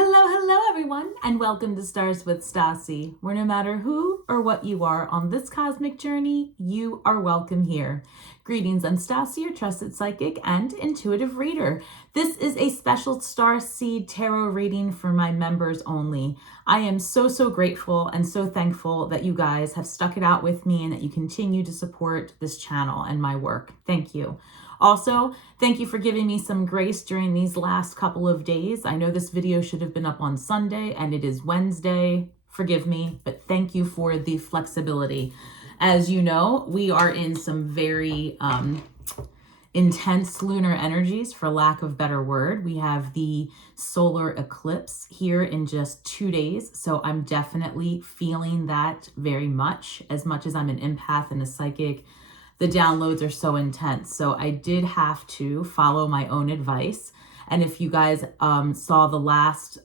Hello everyone, and welcome to Stars with Stasi, where no matter who or what you are on this cosmic journey, you are welcome here. Greetings, I'm Stasi, your trusted psychic and intuitive reader. This is a special Starseed tarot reading for my members only. I am so grateful and so thankful that you guys have stuck it out with me and that you continue to support this channel and my work. Thank you. Also, thank you for giving me some grace during these last couple of days. I know this video should have been up on Sunday and it is Wednesday. Forgive me, but thank you for the flexibility. As you know, we are in some very intense lunar energies, for lack of a better word. We have the solar eclipse here in just 2 days. So I'm definitely feeling that very much as I'm an empath and a psychic. The downloads are so intense. So I did have to follow my own advice. And if you guys saw the last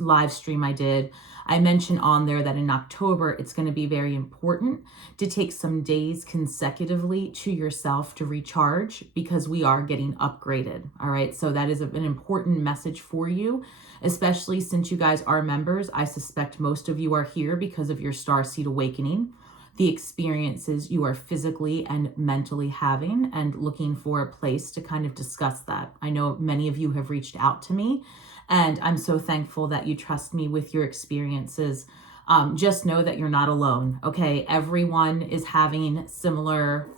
live stream I did, I mentioned on there that in October, it's going to be very important to take some days consecutively to yourself to recharge because we are getting upgraded. All right. So that is an important message for you, especially since you guys are members. I suspect most of you are here because of your Starseed awakening, the experiences you are physically and mentally having, and looking for a place to kind of discuss that. I know many of you have reached out to me, and I'm so thankful that you trust me with your experiences. Just know that you're not alone, okay? Everyone is having similar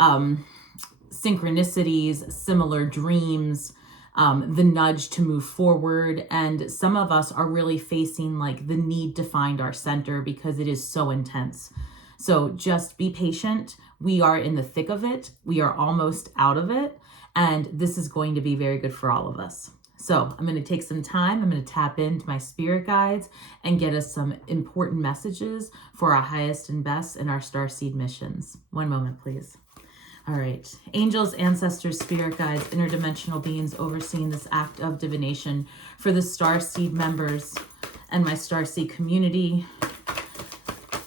synchronicities, similar dreams, the nudge to move forward, and some of us are really facing like the need to find our center because it is so intense. So just be patient. We are in the thick of it. We are almost out of it. And this is going to be very good for all of us. So I'm going to take some time. I'm going to tap into my spirit guides and get us some important messages for our highest and best in our Starseed missions. One moment, please. All right. Angels, ancestors, spirit guides, interdimensional beings overseeing this act of divination for the Starseed members and my Starseed community.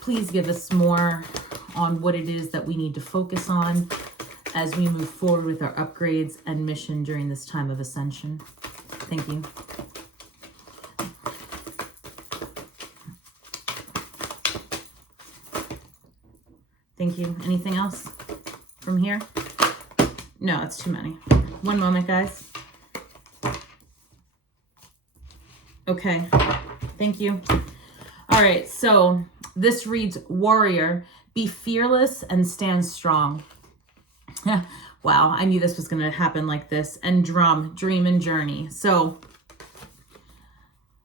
Please give us more on what it is that we need to focus on as we move forward with our upgrades and mission during this time of ascension. Thank you. Thank you. Anything else from here? No, it's too many. One moment, guys. Okay. Thank you. All right. So this reads, warrior, be fearless and stand strong. Wow, I knew this was going to happen like this. And drum, dream and journey. So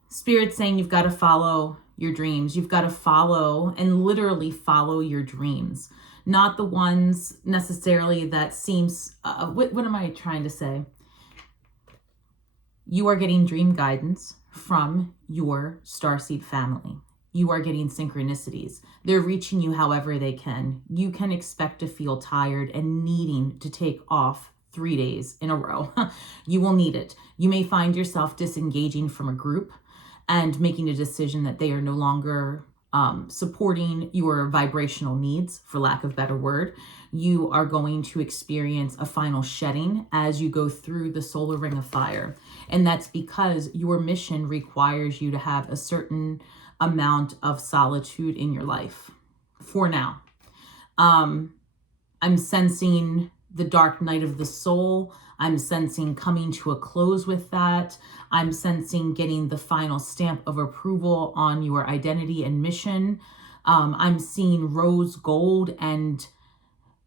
Spirit's saying you've got to follow your dreams. You've got to follow and literally follow your dreams. Not the ones necessarily that seems, what am I trying to say? You are getting dream guidance from your Starseed family. You are getting synchronicities. They're reaching you however they can. You can expect to feel tired and needing to take off 3 days in a row. You will need it. You may find yourself disengaging from a group and making a decision that they are no longer supporting your vibrational needs, for lack of a better word. You are going to experience a final shedding as you go through the solar ring of fire. And that's because your mission requires you to have a certain amount of solitude in your life for now. I'm sensing the dark night of the soul. I'm sensing coming to a close with that. I'm sensing getting the final stamp of approval on your identity and mission. I'm seeing rose gold and,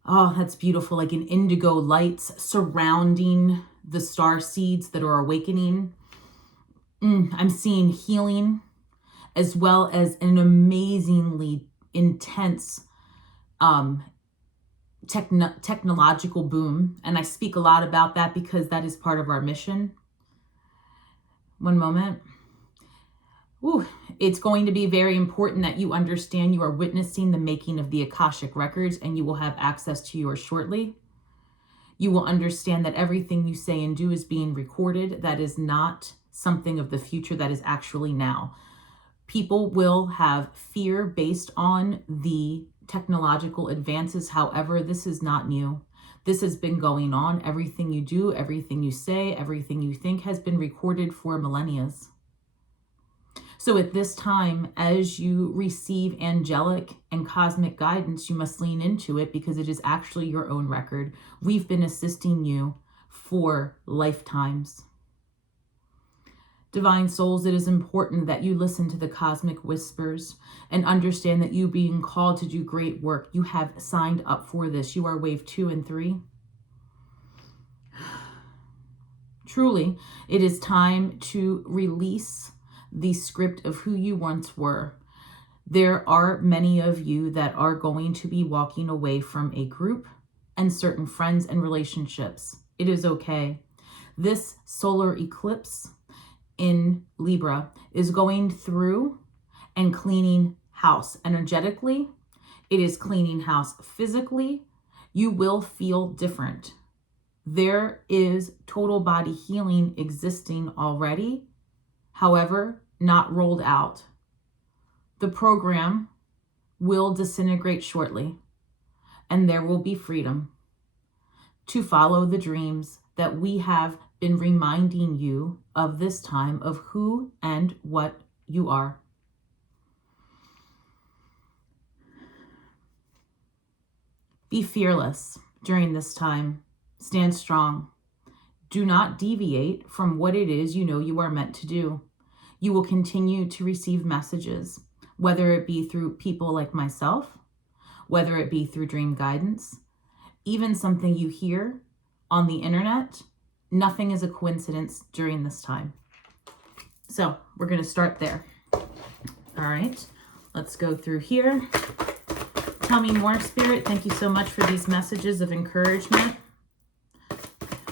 oh, that's beautiful, like an indigo lights surrounding the star seeds that are awakening. I'm seeing healing, as well as an amazingly intense technological boom. And I speak a lot about that because that is part of our mission. One moment. Ooh, it's going to be very important that you understand you are witnessing the making of the Akashic records, and you will have access to yours shortly. You will understand that everything you say and do is being recorded. That is not something of the future. That is actually now. People will have fear based on the technological advances. However, this is not new. This has been going on. Everything you do, everything you say, everything you think has been recorded for millennia. So at this time, as you receive angelic and cosmic guidance, you must lean into it because it is actually your own record. We've been assisting you for lifetimes. Divine souls, it is important that you listen to the cosmic whispers and understand that you being called to do great work. You have signed up for this. You are wave 2 and 3. Truly, it is time to release the script of who you once were. There are many of you that are going to be walking away from a group and certain friends and relationships. It is okay. This solar eclipse in Libra is going through and cleaning house. Energetically, it is cleaning house. Physically, you will feel different. There is total body healing existing already, however, not rolled out. The program will disintegrate shortly, and there will be freedom to follow the dreams that we have been reminding you of this time of who and what you are. Be fearless during this time. Stand strong. Do not deviate from what it is you know you are meant to do. You will continue to receive messages, whether it be through people like myself, whether it be through dream guidance, even something you hear on the internet. Nothing is a coincidence during this time. So we're going to start there. All right, let's go through here. Tell me more, Spirit. Thank you so much for these messages of encouragement.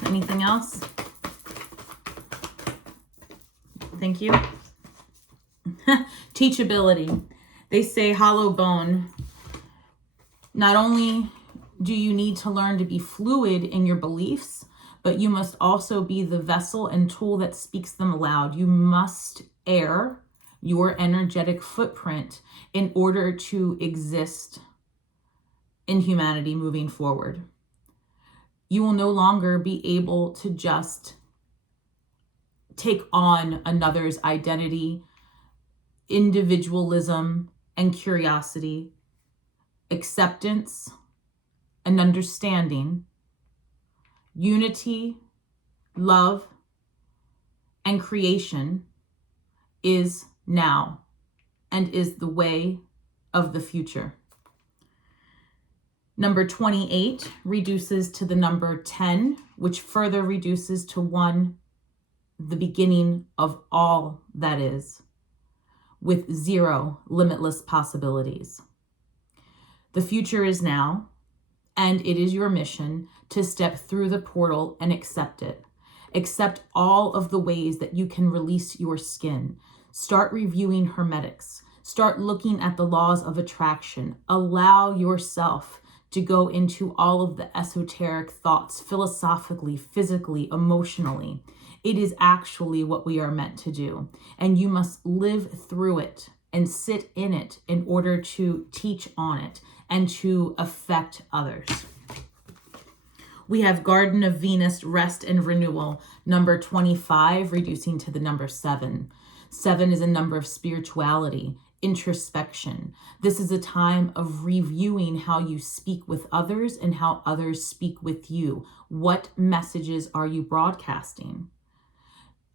Anything else? Thank you. Teachability. They say hollow bone. Not only do you need to learn to be fluid in your beliefs, but you must also be the vessel and tool that speaks them aloud. You must air your energetic footprint in order to exist in humanity moving forward. You will no longer be able to just take on another's identity, individualism, and curiosity, acceptance, and understanding, unity, love, and creation is now and is the way of the future. Number 28 reduces to the number 10, which further reduces to 1, the beginning of all that is, with 0 limitless possibilities. The future is now, and it is your mission to step through the portal and accept it. Accept all of the ways that you can release your skin. Start reviewing hermetics. Start looking at the laws of attraction. Allow yourself to go into all of the esoteric thoughts, philosophically, physically, emotionally. It is actually what we are meant to do. And you must live through it and sit in it in order to teach on it and to affect others. We have Garden of Venus, Rest and Renewal, number 25, reducing to the number 7. 7 is a number of spirituality, introspection. This is a time of reviewing how you speak with others and how others speak with you. What messages are you broadcasting?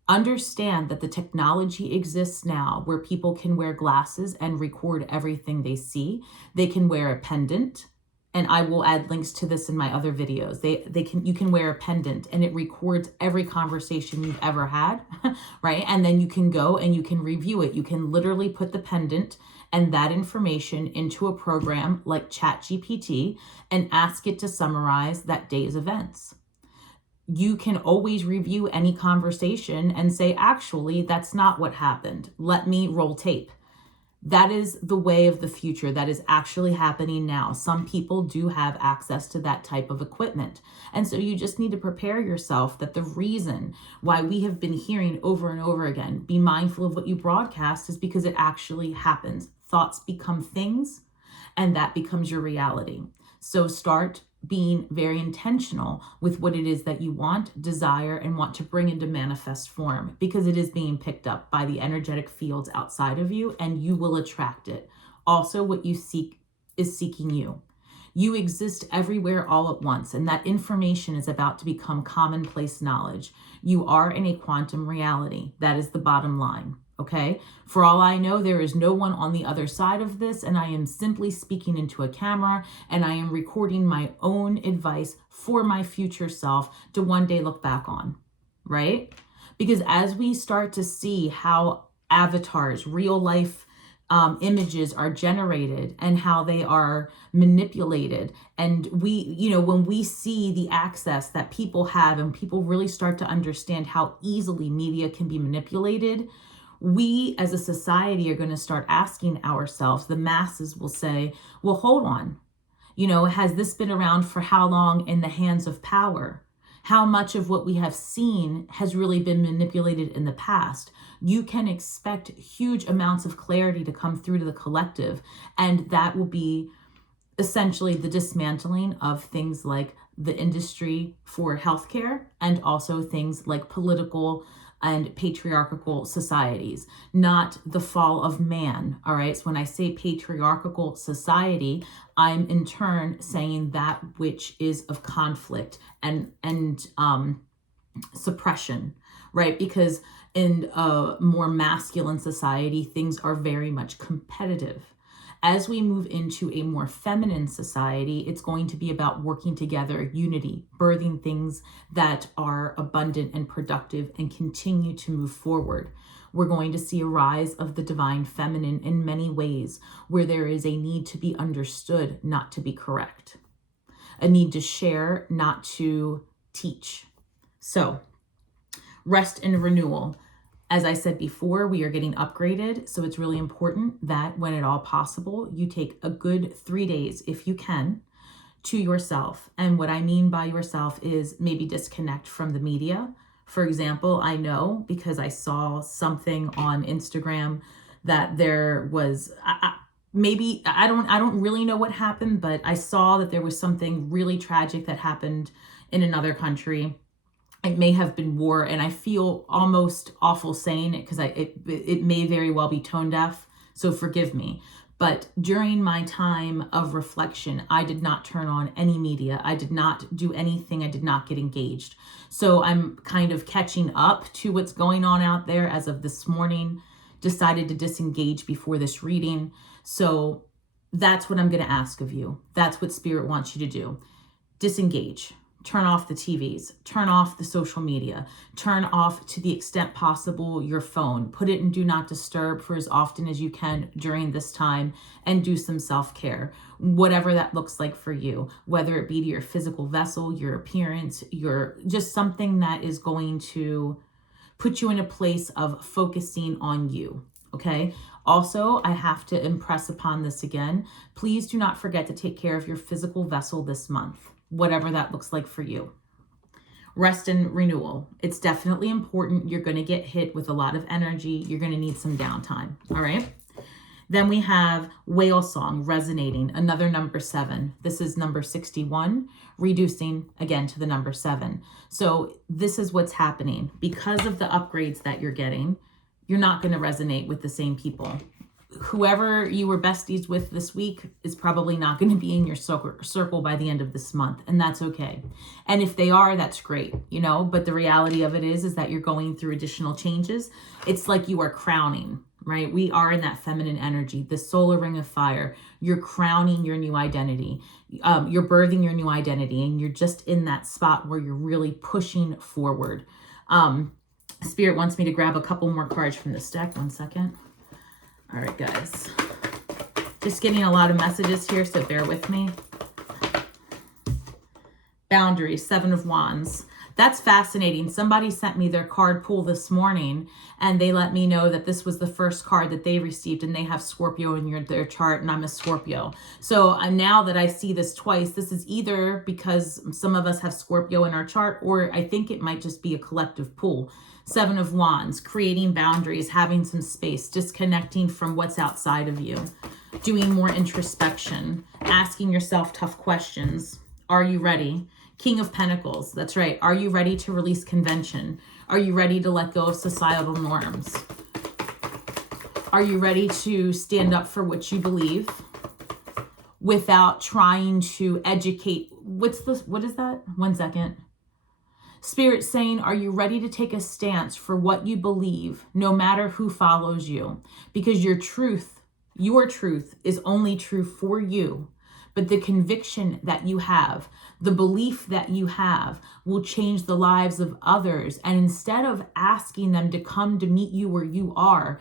Understand that the technology exists now where people can wear glasses and record everything they see. They can wear a pendant, and I will add links to this in my other videos. You can wear a pendant and it records every conversation you've ever had, right? And then you can go and you can review it. You can literally put the pendant and that information into a program like ChatGPT and ask it to summarize that day's events. You can always review any conversation and say, actually, that's not what happened. Let me roll tape. That is the way of the future. That is actually happening now. Some people do have access to that type of equipment. And so you just need to prepare yourself that the reason why we have been hearing over and over again, be mindful of what you broadcast, is because it actually happens. Thoughts become things, and that becomes your reality. So start being very intentional with what it is that you want, desire, and want to bring into manifest form, because it is being picked up by the energetic fields outside of you, and you will attract it. Also, what you seek is seeking you. You exist everywhere all at once, and that information is about to become commonplace knowledge. You are in a quantum reality. That is the bottom line. Okay? For all I know, there is no one on the other side of this, and I am simply speaking into a camera, and I am recording my own advice for my future self to one day look back on, right? Because as we start to see how avatars, real life images are generated and how they are manipulated, and when we see the access that people have and people really start to understand how easily media can be manipulated, we as a society are going to start asking ourselves, the masses will say, well, hold on, has this been around for how long in the hands of power? How much of what we have seen has really been manipulated in the past? You can expect huge amounts of clarity to come through to the collective, and that will be essentially the dismantling of things like the industry for healthcare, and also things like political and patriarchal societies, not the fall of man. All right. So when I say patriarchal society, I'm in turn saying that which is of conflict and suppression, right? Because in a more masculine society, things are very much competitive. As we move into a more feminine society, it's going to be about working together, unity, birthing things that are abundant and productive and continue to move forward. We're going to see a rise of the divine feminine in many ways, where there is a need to be understood, not to be correct. A need to share, not to teach. So, rest and renewal. As I said before, we are getting upgraded, so it's really important that when at all possible, you take a good 3 days, if you can, to yourself. And what I mean by yourself is maybe disconnect from the media. For example, I know because I saw something on Instagram that there was, I don't really know what happened, but I saw that there was something really tragic that happened in another country. It may have been war, and I feel almost awful saying it because it may very well be tone deaf, so forgive me. But during my time of reflection, I did not turn on any media. I did not do anything. I did not get engaged. So I'm kind of catching up to what's going on out there as of this morning. Decided to disengage before this reading. So that's what I'm going to ask of you. That's what Spirit wants you to do. Disengage. Turn off the TVs, turn off the social media, turn off to the extent possible your phone, put it in do not disturb for as often as you can during this time, and do some self-care, whatever that looks like for you, whether it be to your physical vessel, your appearance, your just something that is going to put you in a place of focusing on you. Okay. Also, I have to impress upon this again. Please do not forget to take care of your physical vessel this month, whatever that looks like for you. Rest and renewal. It's definitely important. You're going to get hit with a lot of energy. You're going to need some downtime. All right. Then we have Whale Song resonating, another number 7. This is number 61, reducing again to the number 7. So this is what's happening. Because of the upgrades that you're getting, you're not going to resonate with the same people. Whoever you were besties with this week is probably not going to be in your circle by the end of this month, and that's okay. And if they are, that's great, but the reality of it is that you're going through additional changes. It's like you are crowning, right? We are in that feminine energy, the solar ring of fire. You're crowning your new identity. You're birthing your new identity, and you're just in that spot where you're really pushing forward. Spirit wants me to grab a couple more cards from this deck. 1 second. All right, guys. Just getting a lot of messages here, so bear with me. Boundaries, 7 of Wands. That's fascinating. Somebody sent me their card pool this morning, and they let me know that this was the first card that they received, and they have Scorpio in their chart, and I'm a Scorpio. So now that I see this twice, this is either because some of us have Scorpio in our chart, or I think it might just be a collective pool. 7 of Wands, creating boundaries, having some space, disconnecting from what's outside of you, doing more introspection, asking yourself tough questions. Are you ready? King of Pentacles. That's right. Are you ready to release convention? Are you ready to let go of societal norms? Are you ready to stand up for what you believe without trying to educate? What is that? 1 second. Spirit saying, are you ready to take a stance for what you believe, no matter who follows you? Because your truth is only true for you. But the conviction that you have, the belief that you have will change the lives of others. And instead of asking them to come to meet you where you are,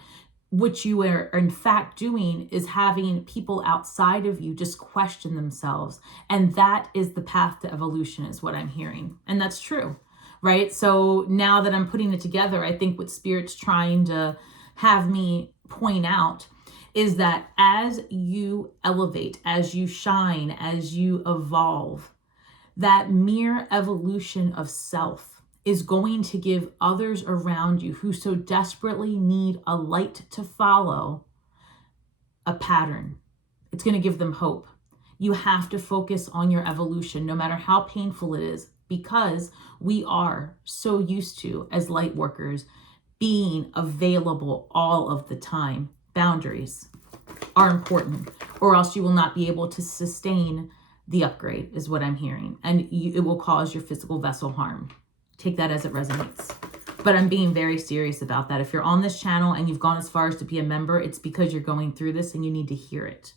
what you are in fact doing is having people outside of you just question themselves. And that is the path to evolution, is what I'm hearing. And that's true, right? So now that I'm putting it together, I think what Spirit's trying to have me point out is that as you elevate, as you shine, as you evolve, that mere evolution of self is going to give others around you who so desperately need a light to follow a pattern. It's going to give them hope. You have to focus on your evolution, no matter how painful it is, because we are so used to, as light workers, being available all of the time. Boundaries are important, or else you will not be able to sustain the upgrade, is what I'm hearing. And it will cause your physical vessel harm. Take that as it resonates. But I'm being very serious about that. If you're on this channel and you've gone as far as to be a member, it's because you're going through this and you need to hear it.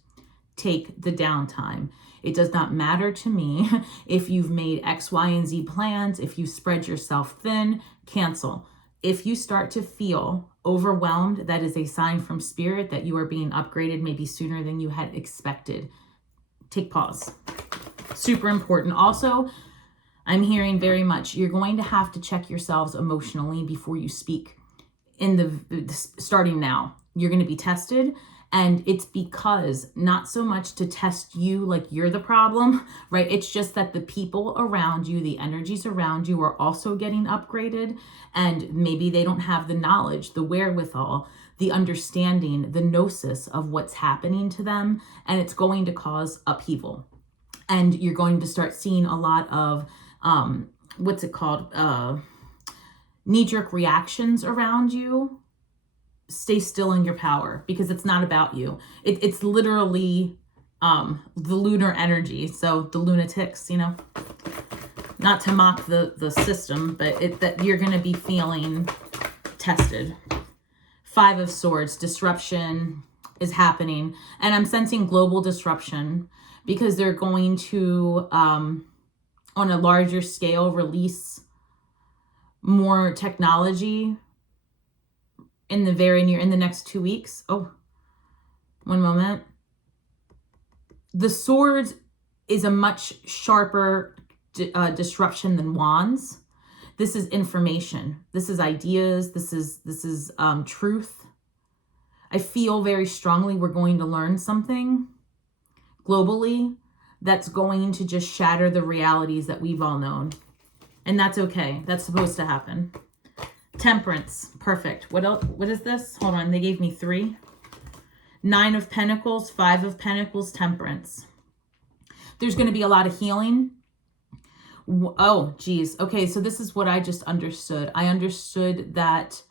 Take the downtime. It does not matter to me if you've made X, Y, and Z plans, if you spread yourself thin, cancel. If you start to feel overwhelmed, that is a sign from Spirit that you are being upgraded maybe sooner than you had expected. Take pause. Super important. Also, I'm hearing very much, you're going to have to check yourselves emotionally before you speak. Starting now, you're going to be tested. And it's because not so much to test you like you're the problem, right? It's just that the people around you, the energies around you are also getting upgraded. And maybe they don't have the knowledge, the wherewithal, the understanding, the gnosis of what's happening to them. And it's going to cause upheaval. And you're going to start seeing a lot of, knee-jerk reactions around you. Stay still in your power, because it's not about you. It's literally the lunar energy. So the lunatics, not to mock the system, but that you're going to be feeling tested. 5 of Swords, disruption is happening. And I'm sensing global disruption because they're going to, on a larger scale, release more technology in the next 2 weeks. Oh, one moment. The Swords is a much sharper disruption than Wands. This is information. This is ideas. This is truth. I feel very strongly we're going to learn something globally that's going to just shatter the realities that we've all known. And that's okay. That's supposed to happen. Temperance. Perfect. What else? What is this? Hold on. They gave me 3. 9 of Pentacles, 5 of Pentacles, Temperance. There's going to be a lot of healing. Oh, geez. Okay, so this is what I just understood. I understood that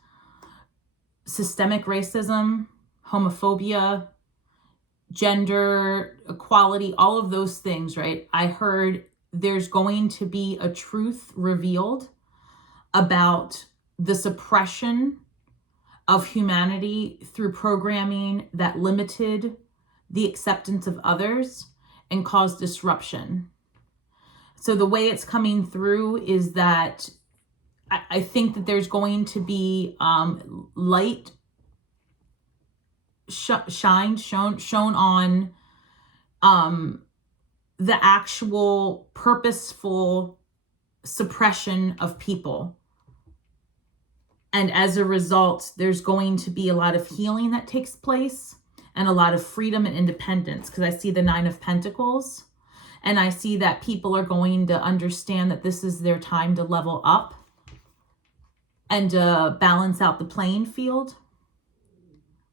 systemic racism, homophobia, gender equality, all of those things, right? I heard there's going to be a truth revealed about the suppression of humanity through programming that limited the acceptance of others and caused disruption. So the way it's coming through is that I think that there's going to be light shown on the actual purposeful suppression of people. And as a result, there's going to be a lot of healing that takes place and a lot of freedom and independence, because I see the 9 of Pentacles and I see that people are going to understand that this is their time to level up and balance out the playing field,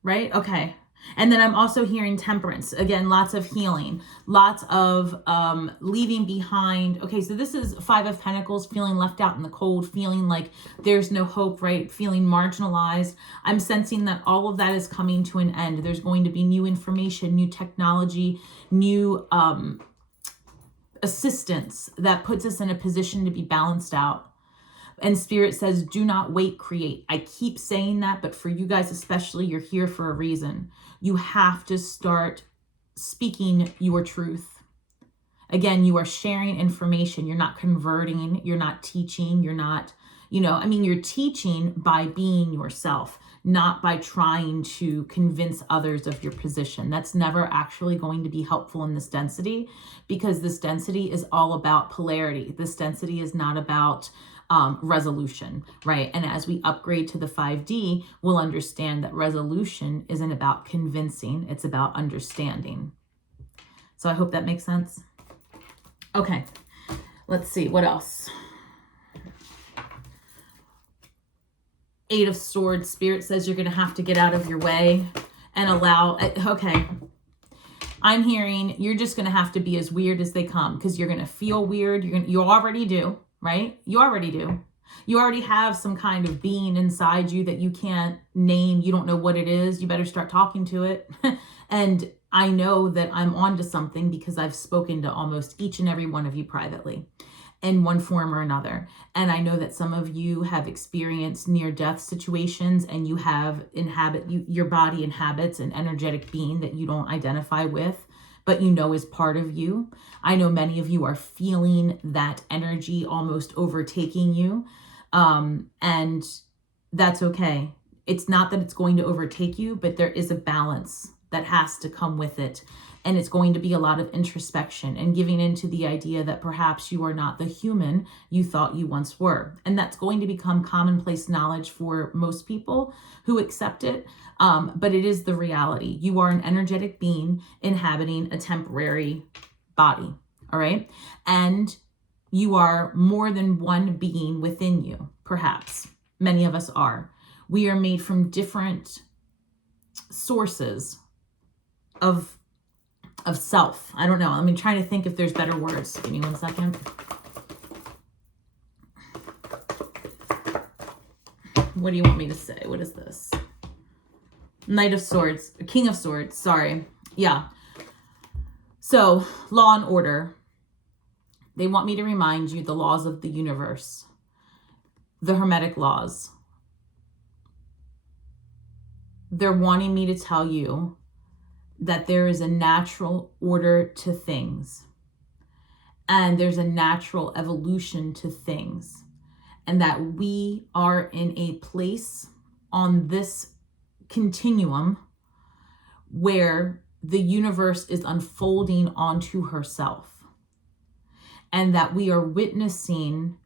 right? Okay. And then I'm also hearing temperance. Again, lots of healing, lots of leaving behind. Okay, so this is 5 of Pentacles, feeling left out in the cold, feeling like there's no hope, right? Feeling marginalized. I'm sensing that all of that is coming to an end. There's going to be new information, new technology, new assistance that puts us in a position to be balanced out. And Spirit says, do not wait, create. I keep saying that, but for you guys especially, you're here for a reason. You have to start speaking your truth. Again, you are sharing information. You're not converting. You're not teaching. You're not, you're teaching by being yourself, not by trying to convince others of your position. That's never actually going to be helpful in this density, because this density is all about polarity. This density is not about resolution, right? And as we upgrade to the 5D, we'll understand that resolution isn't about convincing, it's about understanding. So I hope that makes sense. Okay, let's see, what else? 8 of Swords, Spirit says you're gonna have to get out of your way and allow, okay. I'm hearing you're just gonna have to be as weird as they come, because you're gonna feel weird, you already do. Right? You already do. You already have some kind of being inside you that you can't name. You don't know what it is. You better start talking to it. And I know that I'm onto something because I've spoken to almost each and every one of you privately in one form or another. And I know that some of you have experienced near-death situations, and you have your body inhabits an energetic being that you don't identify with, but is part of you. I know many of you are feeling that energy almost overtaking you. And that's okay. It's not that it's going to overtake you, but there is a balance that has to come with it. And it's going to be a lot of introspection and giving into the idea that perhaps you are not the human you thought you once were. And that's going to become commonplace knowledge for most people who accept it. But it is the reality. You are an energetic being inhabiting a temporary body, all right? And you are more than one being within you, perhaps. Many of us are. We are made from different sources of self. I don't know. I'm trying to think if there's better words. Give me 1 second. What do you want me to say? What is this? Knight of Swords, King of Swords, sorry. Yeah. So, law and order. They want me to remind you the laws of the universe, the Hermetic laws. They're wanting me to tell you that there is a natural order to things, and there's a natural evolution to things, and that we are in a place on this continuum where the universe is unfolding onto herself, and that we are witnessing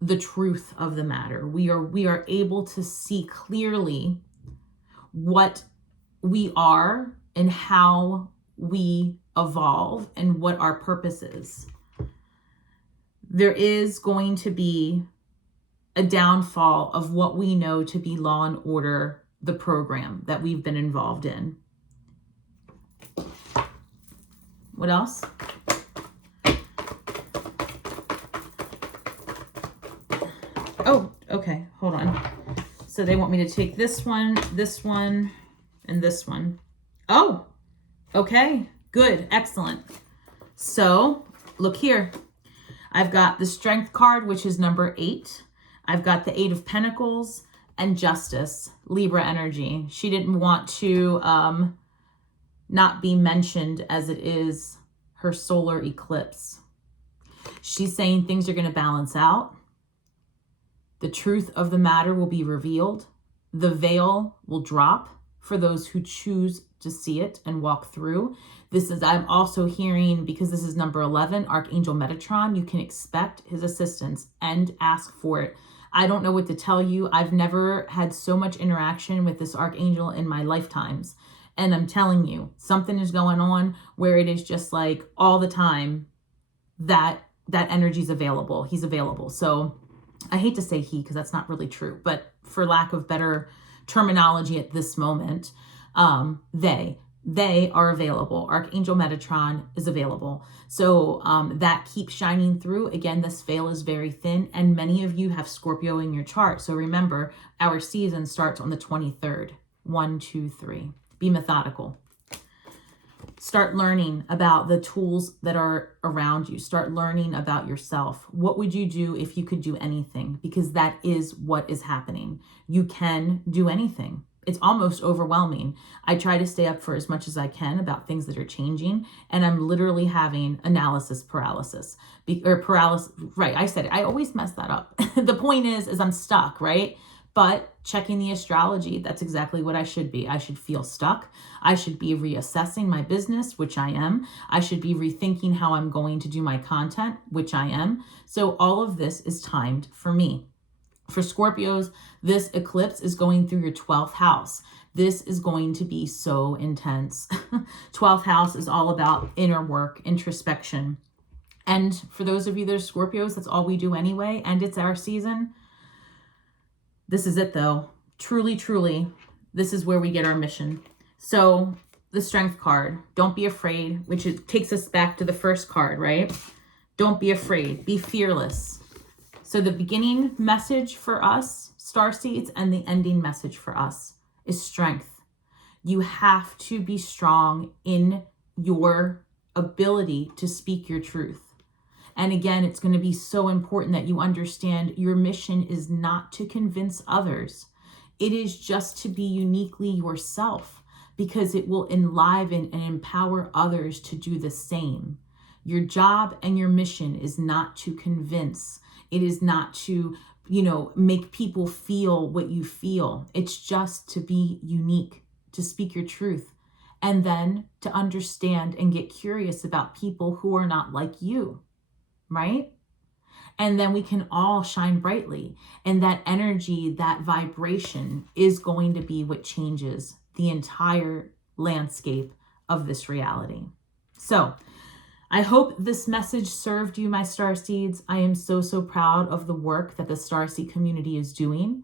the truth of the matter. We are able to see clearly what we are and how we evolve and what our purpose is. There is going to be a downfall of what we know to be law and order, the program that we've been involved in. What else? Oh, okay, hold on. So they want me to take this one, and this one. Oh, okay, good, excellent. So look here. I've got the Strength card, which is number 8. I've got the 8 of Pentacles and Justice, Libra energy. She didn't want to not be mentioned as it is her solar eclipse. She's saying things are going to balance out. The truth of the matter will be revealed. The veil will drop for those who choose to see it and walk through. I'm also hearing, because this is number 11, Archangel Metatron, you can expect his assistance and ask for it. I don't know what to tell you. I've never had so much interaction with this Archangel in my lifetimes. And I'm telling you, something is going on where it is just like all the time that energy is available. He's available. So I hate to say he, because that's not really true, but for lack of better terminology at this moment, They are available. Archangel Metatron is available. So that keeps shining through. Again, this veil is very thin, and many of you have Scorpio in your chart. So remember, our season starts on the 23rd. 1, 2, 3. Be methodical. Start learning about the tools that are around you. Start learning about yourself. What would you do if you could do anything? Because that is what is happening. You can do anything. It's almost overwhelming. I try to stay up for as much as I can about things that are changing, and I'm literally having analysis paralysis. Paralysis, right, I said it. I always mess that up. The point is I'm stuck, right? But checking the astrology, that's exactly what I should be. I should feel stuck. I should be reassessing my business, which I am. I should be rethinking how I'm going to do my content, which I am. So all of this is timed for me. For Scorpios, this eclipse is going through your 12th house. This is going to be so intense. 12th house is all about inner work, introspection. And for those of you that are Scorpios, that's all we do anyway, and it's our season. This is it though. Truly, truly, this is where we get our mission. So the Strength card, don't be afraid, which takes us back to the first card, right? Don't be afraid, be fearless. So the beginning message for us, Starseeds, and the ending message for us is strength. You have to be strong in your ability to speak your truth. And again, it's going to be so important that you understand your mission is not to convince others. It is just to be uniquely yourself, because it will enliven and empower others to do the same. Your job and your mission is not to convince. It is not to, make people feel what you feel. It's just to be unique, to speak your truth, and then to understand and get curious about people who are not like you, right? And then we can all shine brightly. And that energy, that vibration is going to be what changes the entire landscape of this reality. So I hope this message served you, my Starseeds. I am so, so proud of the work that the Starseed community is doing.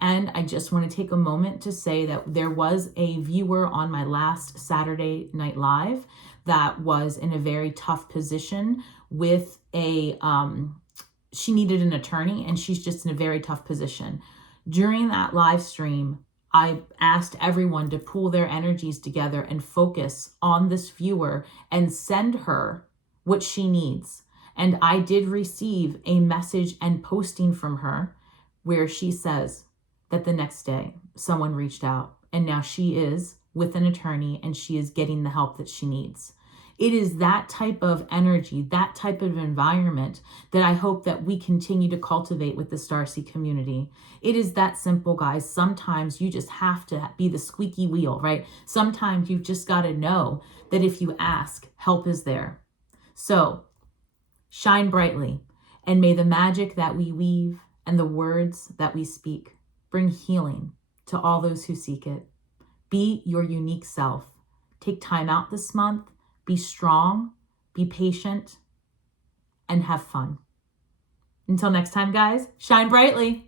And I just want to take a moment to say that there was a viewer on my last Saturday Night Live that was in a very tough position with she needed an attorney, and she's just in a very tough position. During that live stream, I asked everyone to pool their energies together and focus on this viewer and send her what she needs. And I did receive a message and posting from her where she says that the next day someone reached out, and now she is with an attorney and she is getting the help that she needs. It is that type of energy, that type of environment that I hope that we continue to cultivate with the Starseed community. It is that simple, guys. Sometimes you just have to be the squeaky wheel, right? Sometimes you've just got to know that if you ask, help is there. So shine brightly, and may the magic that we weave and the words that we speak bring healing to all those who seek it. Be your unique self. Take time out this month. Be strong, be patient, and have fun. Until next time, guys, shine brightly.